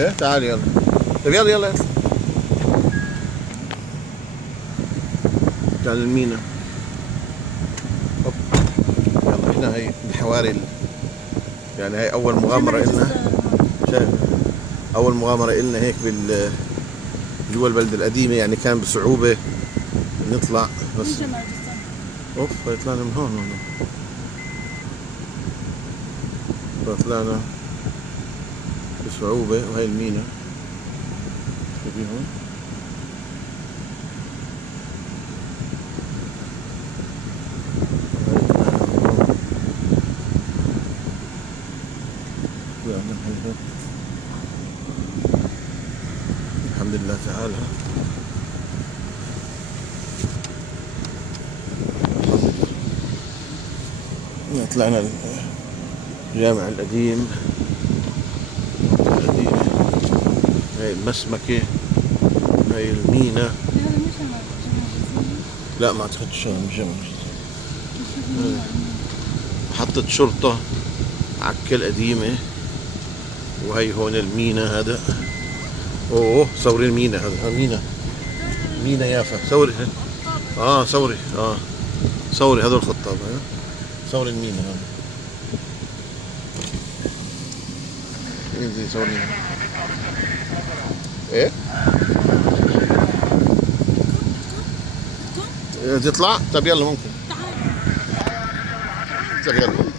ايه تعال يلا. طيب يلا يلا. تعال المينا. هوب. يلا هنا هي الحواري يعني هي أول مغامرة إلنا. شايف؟ أول مغامرة إلنا هيك جوا البلد القديمة، يعني كان بصعوبة نطلع بس. اوف طلعنا من هون طلعنا بصعوبة. وهي المينا شايفين هون. الحمد لله تعالى. طلعنا الجامع القديم. هاي المسمكة، هاي المينا. لا ما اعتقدش الجامع. محطة شرطة عكا قديمة. وهي هون المينا هذا. اوه صوري المينا هذا. مينا يافا. صوري صوري هذا الخطاب. صوري المينا هذا. انزل صوري. ايه تطلع. طب يلا ممكن. طب يلا.